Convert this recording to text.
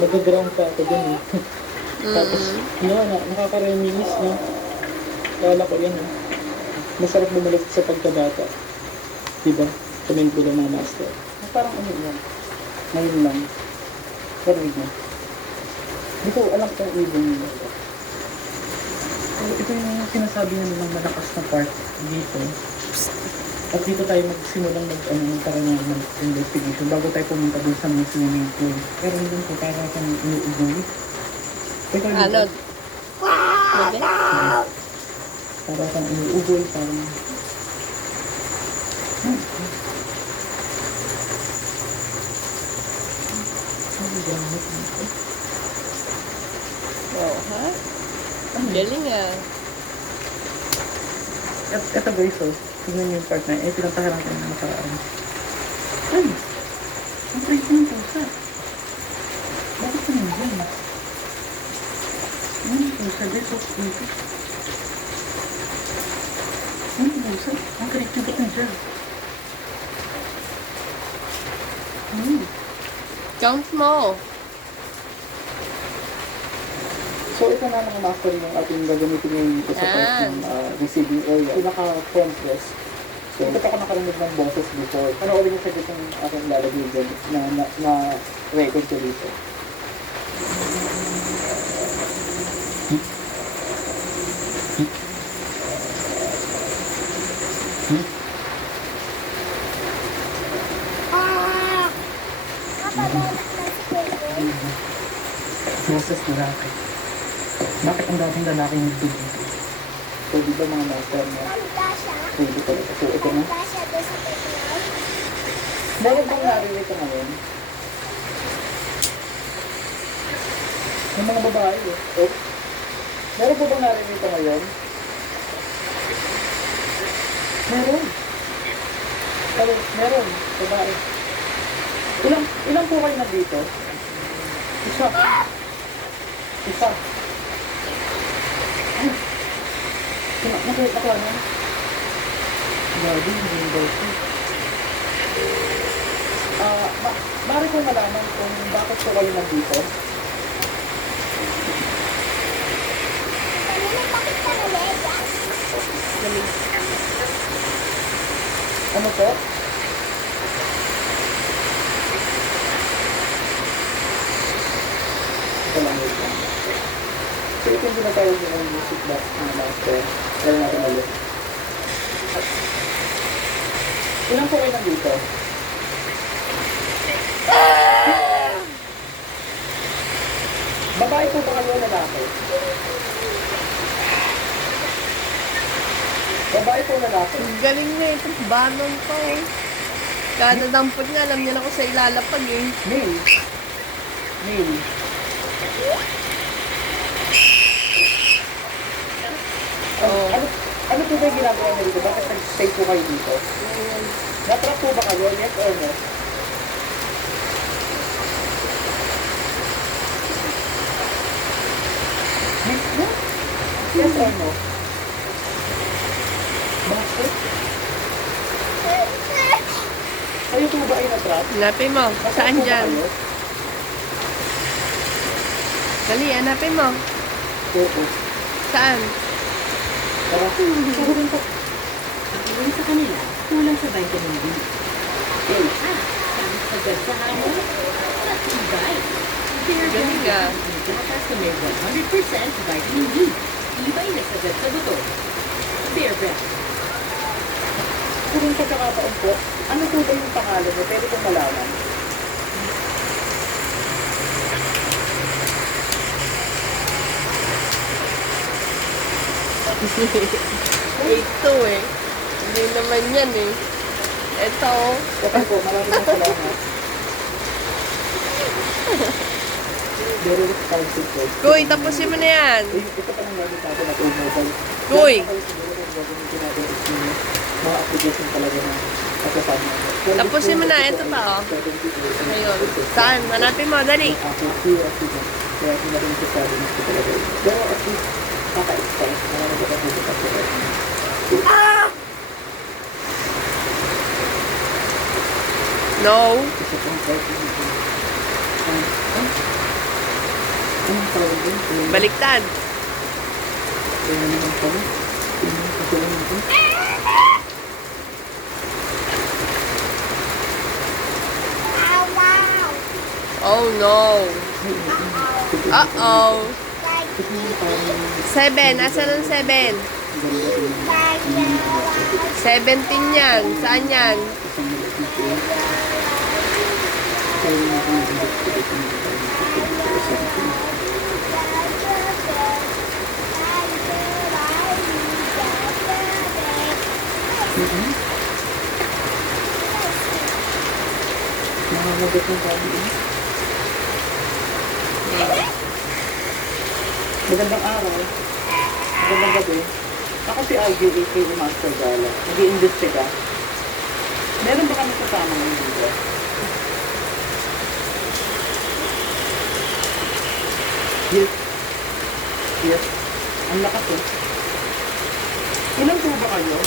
Nag-ground pa ako dun eh. Tapos, nakaka-reminis, no? Kala ko yan, masarap bumalik sa pagkabata. Diba? Comment ko lang mga master. Parang ano yan? Ngayon lang. Parinig mo. Hindi ko alam kung ibon nila. Ito yung sinasabi na nilang malakas na part dito. At dito tayo magsimulang magkaroon ng investigation bago tayo pumunta dun sa mga swimming pool. Pero hindi ko para kang inuugoy. Ano? Para kang inuugoy, parang... Wow, ha? Ang galing ah. Ito guys, tingnan niyo yung part na yun. Pinagtahalan ko na nakaraan. Ay! Ang break ng pusa. Bakit ka nandiyan? Pusa, guys, dito. Pusa, ang galit yung bakit nandiyan. Count mo. So, ito na mga master yung ating gagamitin ngayon dito sa part ng receiving area. Pinaka-front desk. So, hindi pa ako nakarinig ng boses before. Ano ulit yung sagot yung aking lalagay dyan na record ko dito. Boses na lalaki. Bakit ang dating lalaki yung dito? So, di ba mga master na hindi talaga. So, ito na. Meron bang narinig ito ngayon? Yung mga babae eh. Oh. Meron ba bang narinig ito ngayon? Meron. Meron. Babae. Ilang po kayo nandito? Isa. Nakita na. Grabe, hindi daw ito. Mari ko malaman kung bakit po kayo nandito. Ano po? Ito lang ito. So ito yung ginatawag nyo ng music box ng master. Kaya natin ulit. Ilan po kayo nandito? Babae po ba kayo o lalaki? Babae po lalaki? Galing na ito. Banon ko. Kada dampot niya, alam niya na kung sa ilalapag eh. Male. Ano po ba yung ginagawa niyo dito? Bakit nag-stay po kayo dito? Natrap po ba kayo? Yes or no? Yes or no? Bakit? Kayo po ba ay natrap? Hanapin mo. Saan Natrap po ba dyan? kayo? Dali, hanapin mo. Oo. Saan? Sagutin ko. Ang iwan sa kanila, kulang sa vitamin D. Kahit sagad sa hamon, matibay. Galing ah. Gatas na may 100% vitamin D. Ibay na sagad sa buto. Bear Brand. Kung pagkakataon po, ano po ba yung pangalan mo? Pwede kong malaman. Ito eh. Hindi naman yan eh. Ito. Okay po, maraming salamat. Very responsive po. Kuy, tapusin mo na yan. Ito pa lang natin natin na mobile. Kuy. Siguro kung gagamitin natin is yung mga application talaga na kasasama. Tapusin mo na. Ito pa oh. Ayun. Saan? Hanapin mo. Dali. Kaya sinarin ko sabi na ito talaga. Pero at least, kaka-expense. Marami ko kasi ito kasi. No. Isa pang part dito. Anong tawag doon? Baliktad. Kaya naman pala. Pasulan natin. Oh no. Uh-oh. 7. Asan ang 7? 17 yan. Saan yan? Nakamagat ng tayo. Magandang araw. Magandang gabi. Ako si RJ, aka Master Gala. Nag-i-imbestiga. Meron ba kami kasama ng dito? Yes. Yes. Ang lakas eh. Ilan po ba kayo?